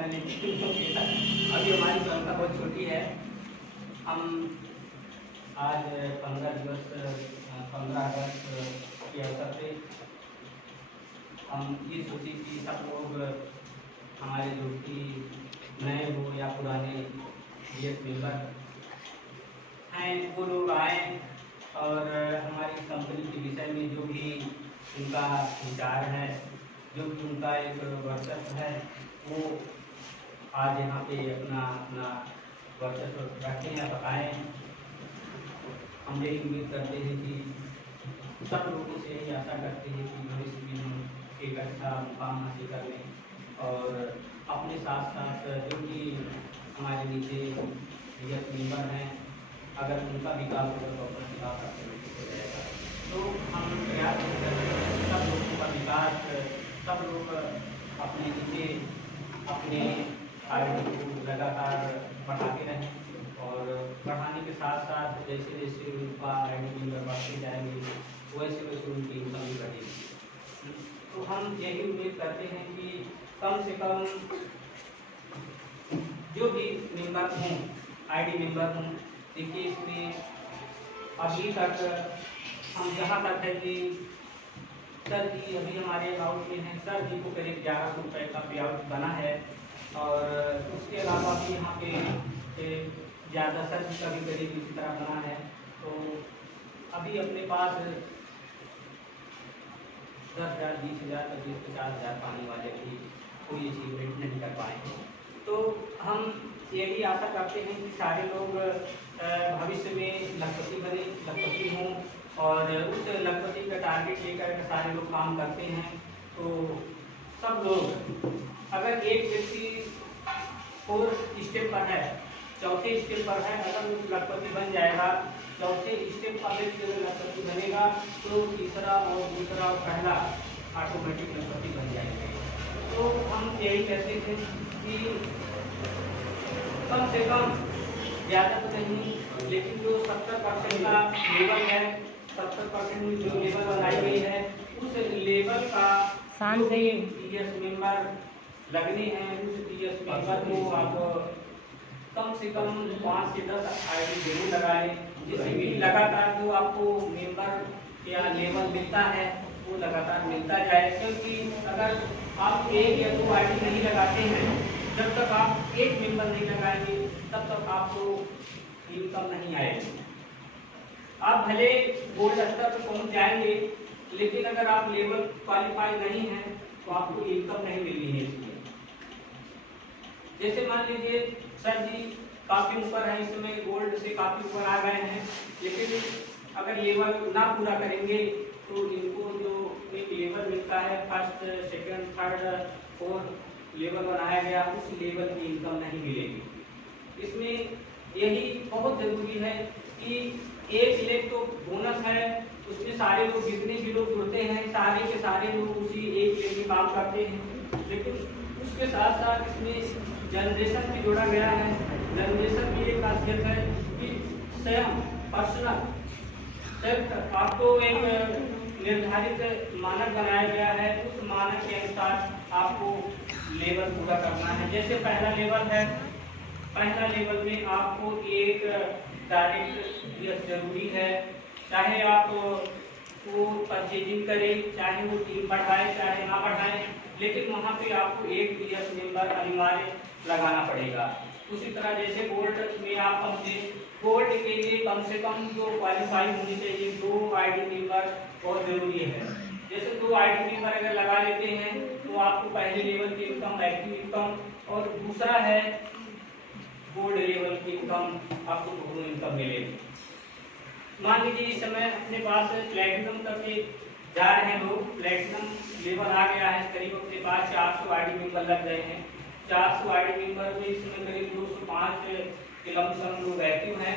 है, लेकिन अभी हमारी संख्या बहुत छोटी है। हम आज 15 अगस्त के अवसर पे हम ये सोचे कि सब लोग हमारे जो कि नए हो या पुराने DF मेंबर हैं वो लोग आएँ और हमारी कंपनी के विषय में जो भी उनका विचार है, जो भी उनका एक वर्चस्व है, वो आज यहाँ पे अपना वर्चस्व रखें या बताएँ। हम यही उम्मीद करते हैं कि सब लोगों से यही आशा करते हैं कि भविष्य में हम एक अच्छा मुकाम हासिल कर लें और अपने साथ साथ जो भी हमारे नीचे DF मेंबर हैं, अगर उनका विकास होगा तो अपना विकास ऑटोमेटिक हो जाएगा। तो हम प्रयास करते हैं सब लोगों का विकास, सब लोग अपने नीचे अपने कार्य को लगातार बढ़ाते रहें और बढ़ाने के साथ साथ जैसे जैसे उनका ID मेंबर बढ़ते जाएंगे वैसे वैसे उनकी इनकम भी बढ़ेगी। तो हम यही उम्मीद करते हैं कि कम से कम जो भी मेंबर हों, ID मेंबर हों, देखिए इसमें अभी तक हम जहाँ तक है कि सर जी अभी हमारे अकाउंट में है, सर जी को करीब 1100 रुपये का पे आउट बना है और उसके अलावा भी यहाँ पे ज़्यादा सर जी का भी करीब इसी तरह बना है। तो अभी अपने पास 10,000, 20,000, 25,000 पाने वाले भी कोई अचीवमेंट नहीं कर पाए। तो हम यही आशा करते हैं कि सारे लोग भविष्य में लखपति बने, लखपति हों और उस लखपति का टारगेट लेकर के सारे लोग काम करते हैं। तो सब लोग, अगर एक व्यक्ति 4 स्टेप पर है, चौथे स्टेप पर है, अगर उस लखपति बन जाएगा, चौथे स्टेप पर व्यक्ति अगर लखपति बनेगा तो तीसरा और दूसरा और पहला ऑटोमेटिक लखपति बन जाएंगे। तो हम यही कहते थे कि कम से कम ज़्यादा तो नहीं, लेकिन जो 70% का लेवल है, 70% जो लेवल बनाई गई है, उस लेवल का जो भी DF मेंबर लगने हैं, उस DF मेंबर को आप कम से कम 5 से 10 ID जरूर लगाएं, जिससे कि लगातार जो आपको मेंबर या लेवल मिलता है वो लगातार मिलता जाए। क्योंकि अगर आप 1 या 2 ID नहीं लगाते हैं, जब तक आप एक मेंबर नहीं लगाएंगे तब तक आपको इनकम नहीं आएगी। आप भले गोल्ड स्तर पर पहुंच जाएंगे, लेकिन अगर आप लेवल क्वालिफाई नहीं है तो आपको इनकम नहीं मिलनी है। इसलिए जैसे मान लीजिए सर जी काफ़ी ऊपर है, इस समय गोल्ड से काफ़ी ऊपर आ गए हैं, लेकिन अगर लेवल ना पूरा करेंगे तो इनको जो एक लेवल मिलता है, first, second, third, fourth level बनाया गया, उस लेवल की इनकम नहीं मिलेगी। इसमें यही बहुत ज़रूरी है कि एक इलेक्ट तो बोनस है, उसमें सारे लोग जितने भी लोग जुड़ते हैं सारे के सारे लोग उसी एक इलेक्ट में काम करते हैं, लेकिन उसके साथ साथ इसमें जनरेशन भी जोड़ा गया है। जनरेशन की एक खासियत है कि स्वयं पर्सनल सिर्फ आपको एक निर्धारित मानक बनाया गया है, उस मानक के अनुसार आपको लेवल पूरा करना है। जैसे पहला लेवल है, पहला लेवल में आपको एक डायरेक्ट जरूरी है, चाहे आप वो परचेजिंग करें, चाहे वो टीम बढ़ाए चाहे ना बढ़ाए, लेकिन वहाँ पे आपको एक DF मेंबर अनिवार्य लगाना पड़ेगा। उसी तरह जैसे गोल्ड में आप समझे, गोल्ड के लिए कम से कम जो क्वालिफाई होनी चाहिए 2 ID मेंबर बहुत जरूरी है। जैसे 2 ID मेंबर अगर लगा लेते हैं तो आपको पहले लेवल की इनकम, एक्टिव इनकम, और दूसरा है गोल्ड लेवल की इनकम, आपको दोनों इनकम मिलेगी। मान लीजिए इस समय अपने पास प्लेटिनम तक जा रहे हैं लोग, प्लेटिनम लेवल आ गया है, करीब अपने पास 400 ID मेंबर लग गए हैं। 400 ID मेंबर में इस समय करीब 205 लमसम लोग एक्टिव हैं।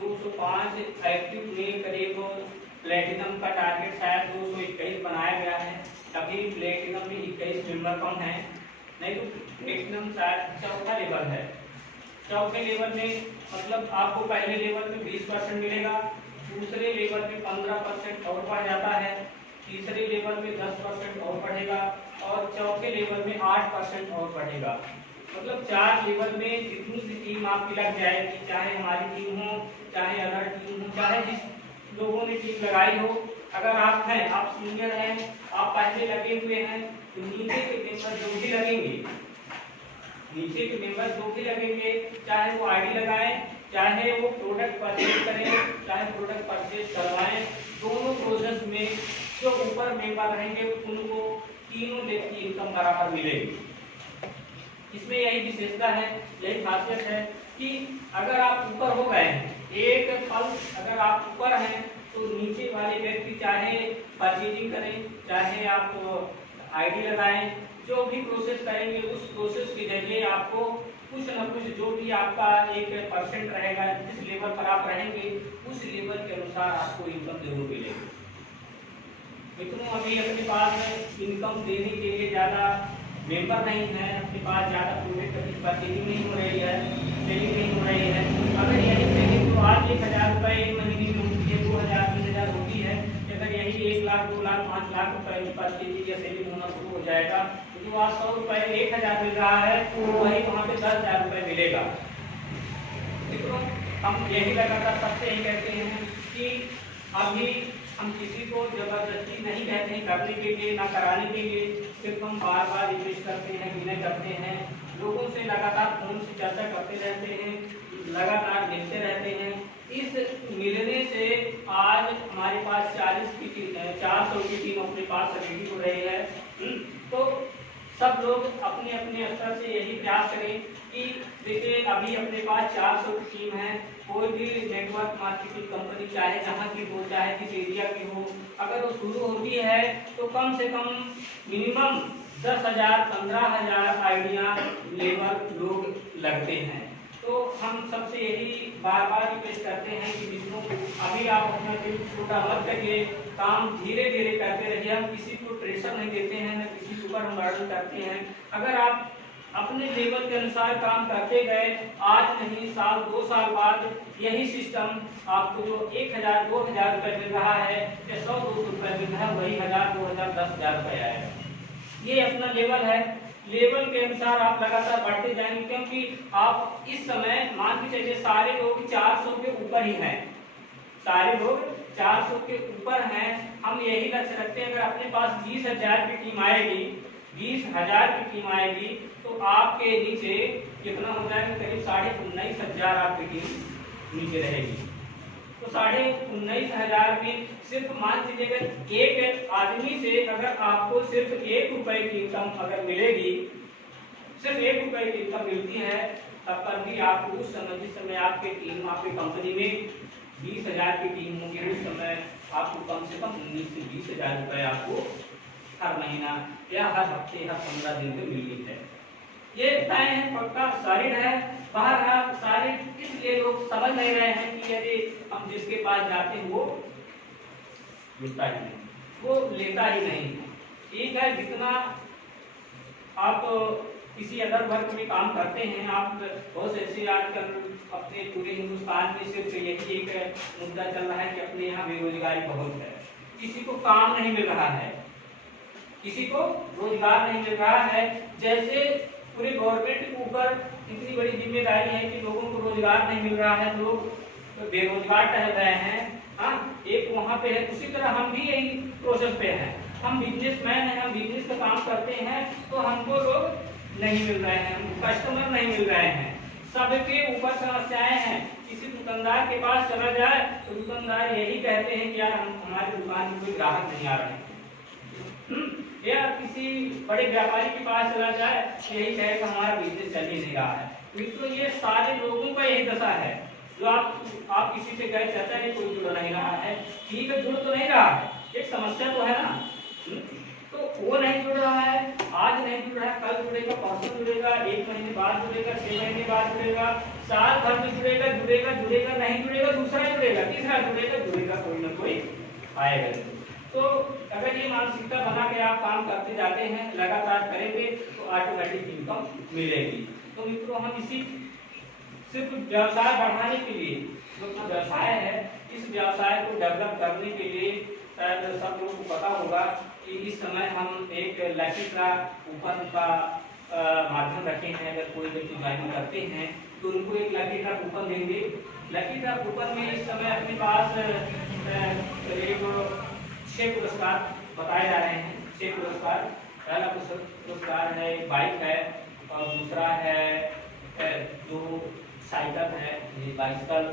205 एक्टिव में करीब प्लेटिनम का टारगेट शायद 221 बनाया गया है। अभी प्लेटिनम में 21 मेंबर कम है, नहीं तो प्लेटिनम शायद चौथा लेवल है। चौथे लेवल में मतलब आपको पहले लेवल में 20% मिलेगा, दूसरे लेवल में 15% और बढ़ जाता है, तीसरे लेवल में 10% और बढ़ेगा और चौथे लेवल में 8% और बढ़ेगा। मतलब 4 लेवल में जितनी भी टीम आपकी लग जाएगी, चाहे हमारी टीम हो, चाहे अदर टीम हो, चाहे जिस लोगों ने टीम लगाई हो, अगर आप हैं, आप सीनियर हैं, आप पहले लगे हुए हैं, तो नीचे के मेंबर जो भी लगेंगे, नीचे के मेंबर जो भी लगेंगे, चाहे वो आईडी लगाएं, चाहे वो प्रोडक्ट परचेज करें, चाहे प्रोडक्ट परचेज करवाएं, दोनों प्रोसेस में जो ऊपर मेंबर रहेंगे उनको तीनों लेग की इनकम बराबर मिलेगी। इसमें यही विशेषता है, यही खासियत है कि अगर आप ऊपर हो गए हैं, एक पल अगर आप ऊपर हैं, तो नीचे वाले व्यक्ति चाहे परचेजिंग करें, चाहे आप आईडी लगाएं, जो भी प्रोसेस करेंगे उस प्रोसेस के जरिए आपको कुछ न कुछ जो भी आपका एक परसेंट रहेगा, जिस लेवल पर आप रहेंगे उस लेवल के अनुसार आपको इनकम जरूर मिलेगी। मित्रों, अभी अपने पास इनकम देने के लिए ज़्यादा मेंबर नहीं है, अपने पास ज़्यादा प्रोडक्ट की परचेजिंग नहीं हो रही है, सेलिंग नहीं हो रही है। अगर यही सेलिंग तो आज 1000 रुपये एक महीने में होती है, 2000 3000 होती है, अगर यही 1 लाख 2 लाख 5 लाख रुपए की परचेजिंग या सेलिंग होना शुरू हो जाएगा, तो जो आज 100 रुपये 1000 मिल रहा है, वही वहाँ पे 10,000 रुपये मिलेगा। मित्रों, हम यही लगातार सबसे यही कहते हैं कि अभी हम किसी को जबरदस्ती नहीं कहते हैं करने के लिए, ना कराने के लिए, सिर्फ हम बार बार रिक्वेस्ट करते हैं, विनय करते हैं, लोगों से लगातार फोन से चर्चा करते रहते हैं, लगातार मिलते रहते हैं। इस मिलने से आज हमारे पास 400 की टीम अपने पास रेडी हो रही है। तो सब लोग अपने अपने स्तर से यही प्रयास करें कि देखिए अभी अपने पास 400 की टीम है, कोई भी नेटवर्क मार्केटिंग कंपनी चाहे जहाँ की हो, चाहे किस एरिया की हो, अगर वो शुरू होती है तो कम से कम मिनिमम 10,000 15,000 आइडिया लेबर लोग लगते हैं। तो हम सबसे यही बार बार रिक्वेस्ट करते हैं कि मित्रों, अभी आप अपना दिल छोटा मत करिए, काम धीरे धीरे करते रहिए। हम किसी को प्रेशर नहीं देते हैं, न किसी के ऊपर हम बर्डन करते हैं। अगर आप अपने लेवल के अनुसार काम करते गए, आज नहीं साल 2 साल बाद यही सिस्टम आपको जो 1000 2000 रुपये मिल रहा है या 100-200 रुपये मिल रहा है, वही 1000 2000 10,000 रुपये आएगा। ये अपना लेवल है, लेवल के अनुसार आप लगातार बढ़ते जाएंगे, क्योंकि आप इस समय मान के चलिए सारे लोग 400 के ऊपर ही हैं, सारे लोग 400 के ऊपर हैं। हम यही लक्ष्य रखते हैं, अगर अपने पास 20,000 की टीम आएगी, 20,000 की टीम आएगी, तो आपके नीचे कितना हो जाएगा, करीब 19,500 आपकी टीम नीचे रहेगी। तो 19,500 में सिर्फ मान लीजिएगा एक आदमी से अगर आपको सिर्फ 1 रुपए की इनकम अगर मिलेगी, सिर्फ 1 रुपए की इनकम मिलती है, तब पर भी आपको उस समय जिस समय आपके टीम आपकी कंपनी में 20,000 की टीम होगी, उस समय आपको कम से कम 19 से 20,000 रुपए आपको हर महीना या हर हफ्ते हर 15 दिन में मिलती है। ये तय है, पक्का सॉलिड है। बाहर सॉलिड इसलिए लोग समझ नहीं रहे हैं कि यदि हम जिसके पास जाते हैं वो जुटता ही नहीं, वो लेता ही नहीं। ठीक है, जितना आप किसी अदर वर्ग में काम करते हैं, आप बहुत ऐसे आजकल अपने पूरे हिंदुस्तान में सिर्फ यही एक मुद्दा चल रहा है कि अपने यहाँ बेरोजगारी बहुत है, किसी को काम नहीं मिल रहा है, किसी को रोजगार नहीं मिल रहा है। जैसे पूरे गवर्नमेंट के ऊपर इतनी बड़ी जिम्मेदारी है कि लोगों को रोजगार नहीं मिल रहा है, लोग तो बेरोजगार टहल रहे हैं, हाँ, एक वहाँ पे है। उसी तरह हम भी यही प्रोसेस पे हैं, हम बिजनेसमैन हैं, हम बिजनेस का काम करते हैं, तो हमको लोग नहीं मिल रहे हैं, कस्टमर नहीं मिल रहे हैं, सबके ऊपर समस्याएं हैं। किसी दुकानदार के पास चला जाए तो दुकानदार यही कहते हैं कि यार हमारी दुकान में कोई ग्राहक नहीं आ रहे हैं, या किसी बड़े व्यापारी के पास चला जाए यही कहे कि हमारा बिजनेस चल ही नहीं रहा है। मित्रों, ये सारे लोगों का यही दशा है। जो आप किसी से कहे चाचा नहीं कोई जुड़ नहीं रहा है, ठीक है, जुड़ तो नहीं रहा है, एक समस्या तो है ना, तो वो नहीं जुड़ रहा है, आज नहीं जुड़ रहा है, कल जुड़ेगा, परसों जुड़ेगा, 1 महीने बाद जुड़ेगा, 6 महीने बाद जुड़ेगा, साल भर में जुड़ेगा, जुड़ेगा नहीं जुड़ेगा, दूसरा जुड़ेगा, तीसरा जुड़ेगा, कोई ना कोई आएगा। तो अगर ये मानसिकता बना के आप काम करते जाते हैं, लगातार करेंगे, तो ऑटोमेटिक इनकम मिलेगी। तो मित्रों, हम इसी सिर्फ व्यवसाय बढ़ाने के लिए, जो अपना व्यवसाय है, इस व्यवसाय को डेवलप करने के लिए शायद सब लोगों को पता होगा कि इस समय हम एक लकी का कूपन का माध्यम रखे हैं, अगर कोई व्यक्ति ज्वाइन करते हैं तो उनको एक लकी ड्रॉ कूपन देंगे। लकी ड्रॉ कूपन में इस समय अपने पास करीब 6 पुरस्कार बताए जा रहे हैं। 6 पुरस्कार। पहला पुरस्कार है एक बाइक है, और दूसरा है जो साइकिल है, ये बाइसिकल,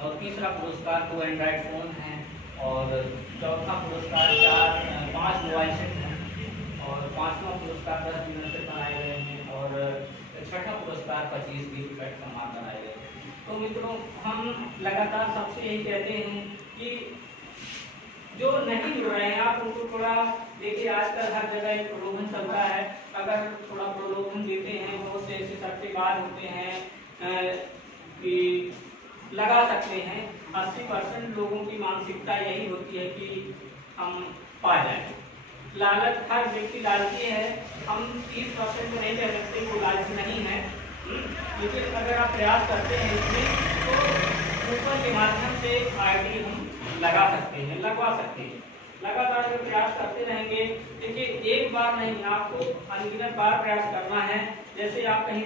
और तीसरा पुरस्कार 2 एंड्रॉयड फ़ोन है, और चौथा पुरस्कार 5 मोबाइल सेट हैं, और 5वां पुरस्कार 10 डिनर सेट बनाए गए हैं, और छठा पुरस्कार 25 गिफ्ट सेट सम्मान बनाए गए हैं। तो मित्रों, हम लगातार सबसे यही कहते हैं कि जो नहीं जुड़ रहे हैं आप उनको थोड़ा देखिए, आजकल हर जगह एक प्रलोभन चलता है। अगर थोड़ा प्रलोभन देते हैं, बहुत से ऐसे सट्टेबाज होते हैं कि लगा सकते हैं। 80% लोगों की मानसिकता यही होती है कि हम पा जाएं। लालच, हर व्यक्ति लालची है। हम 30% नहीं कह सकते वो लालची नहीं है, लेकिन अगर आप प्रयास करते हैं इसमें तो कूपन के माध्यम से आईडी हम लगा सकते हैं, लगवा सकते हैं। लगातार अगर प्रयास करते रहेंगे, देखिए एक बार नहीं, आपको अनगिनत बार प्रयास करना है। जैसे आप कहीं